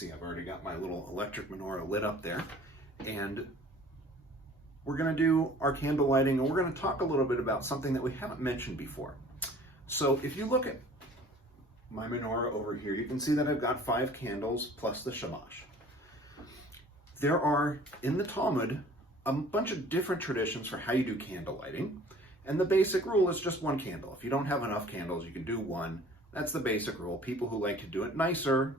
see, I've already got my little electric menorah lit up there, and we're going to do our candle lighting, and we're going to talk a little bit about something that we haven't mentioned before. So if you look at my menorah over here, you can see that I've got 5 candles plus the shamash. There are, in the Talmud, a bunch of different traditions for how you do candle lighting, and the basic rule is just 1 candle. If you don't have enough candles, you can do 1. That's the basic rule. People who like to do it nicer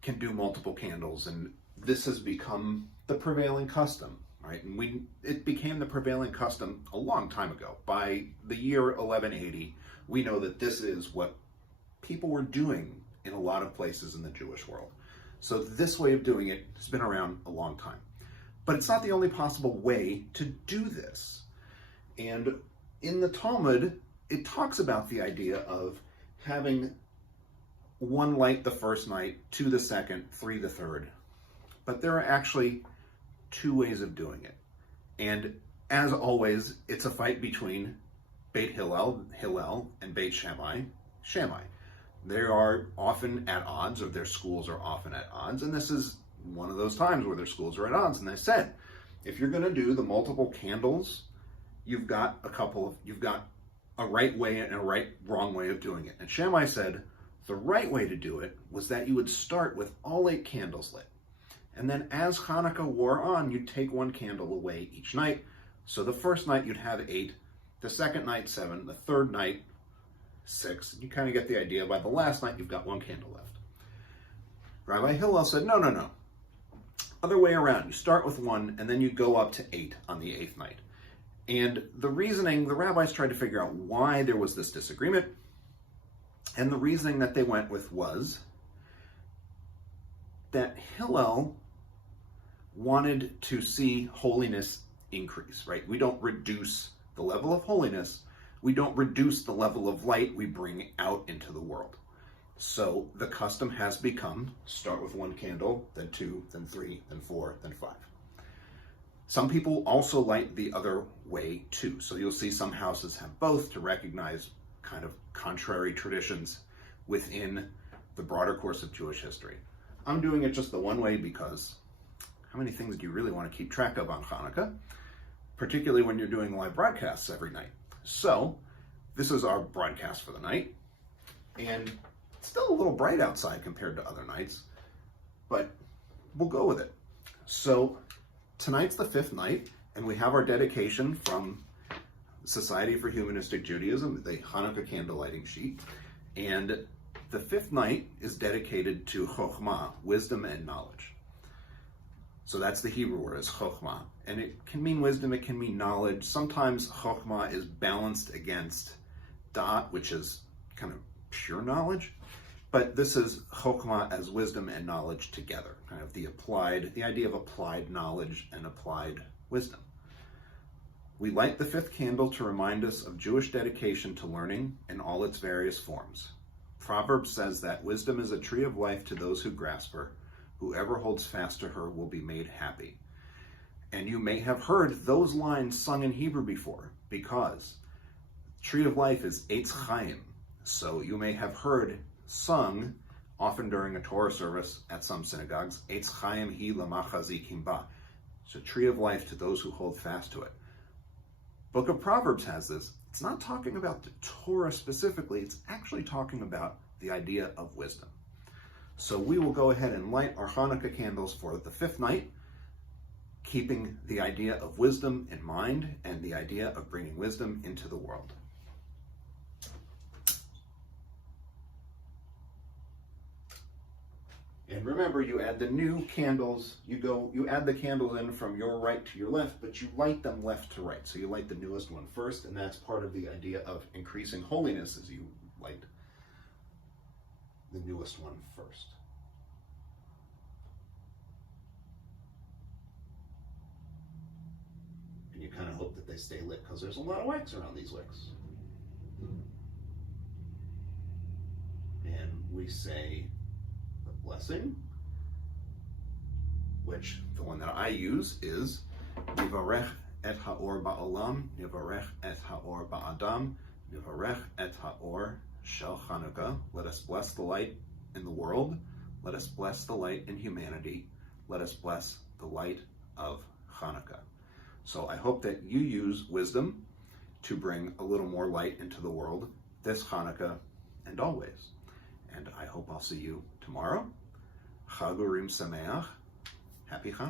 can do multiple candles, and this has become the prevailing custom, right? And it became the prevailing custom a long time ago. By the year 1180, we know that this is what people were doing in a lot of places in the Jewish world. So this way of doing it has been around a long time. But it's not the only possible way to do this. And in the Talmud, it talks about the idea of having 1 light the first night, 2 the second, 3 the third. But there are actually 2 ways of doing it. And as always, it's a fight between Beit Hillel, and Beit Shammai, They are often at odds, or their schools are often at odds, and this is one of those times where their schools are at odds. And they said, if you're going to do the multiple candles, you've got a right way and a wrong way of doing it. And Shammai said the right way to do it was that you would start with all 8 candles lit. And then as Hanukkah wore on, you'd take 1 candle away each night. So the first night you'd have 8, the second night 7, the third night 6. You kind of get the idea. By the last night, you've got 1 candle left. Rabbi Hillel said, no. Other way around. You start with 1, and then you go up to 8 on the 8th night. And the reasoning, the rabbis tried to figure out why there was this disagreement. And the reasoning that they went with was that Hillel wanted to see holiness increase, right? We don't reduce the level of holiness. We don't reduce the level of light we bring out into the world. So the custom has become start with 1 candle, then 2, then 3, then 4, then 5. Some people also light the other way too. So you'll see some houses have both to recognize kind of contrary traditions within the broader course of Jewish history. I'm doing it just the one way because how many things do you really want to keep track of on Hanukkah? Particularly when you're doing live broadcasts every night. So this is our broadcast for the night, and it's still a little bright outside compared to other nights, but we'll go with it. So tonight's the 5th night, and we have our dedication from Society for Humanistic Judaism, the Hanukkah candle lighting sheet, and the 5th night is dedicated to Chokhmah, wisdom and knowledge. So that's the Hebrew word, is Chokhmah. And it can mean wisdom, it can mean knowledge. Sometimes Chokhmah is balanced against Da'at, which is kind of pure knowledge. But this is Chokhmah as wisdom and knowledge together, kind of the idea of applied knowledge and applied wisdom. We light the 5th candle to remind us of Jewish dedication to learning in all its various forms. Proverbs says that wisdom is a tree of life to those who grasp her. Whoever holds fast to her will be made happy. And you may have heard those lines sung in Hebrew before, because tree of life is Eitz Chaim. So you may have heard sung, often during a Torah service at some synagogues, Eitz Chaim hi lamachazikim ba. It's a tree of life to those who hold fast to it. Book of Proverbs has this. It's not talking about the Torah specifically, it's actually talking about the idea of wisdom. So we will go ahead and light our Hanukkah candles for the 5th night, keeping the idea of wisdom in mind and the idea of bringing wisdom into the world. And remember, you add the new candles, you add the candles in from your right to your left, but you light them left to right. So you light the newest one first, and that's part of the idea of increasing holiness, as you light the newest one first. And you kind of hope that they stay lit because there's a lot of wax around these wicks. And we say the blessing, which the one that I use is Yivarech et ha'or ba'olam, Yivarech et ha'or ba'adam, Yivarech et ha'or Shel Hanukkah. Let us bless the light in the world. Let us bless the light in humanity. Let us bless the light of Hanukkah. So I hope that you use wisdom to bring a little more light into the world this Hanukkah and always. And I hope I'll see you tomorrow. Chag Urim Sameach. Happy Hanukkah.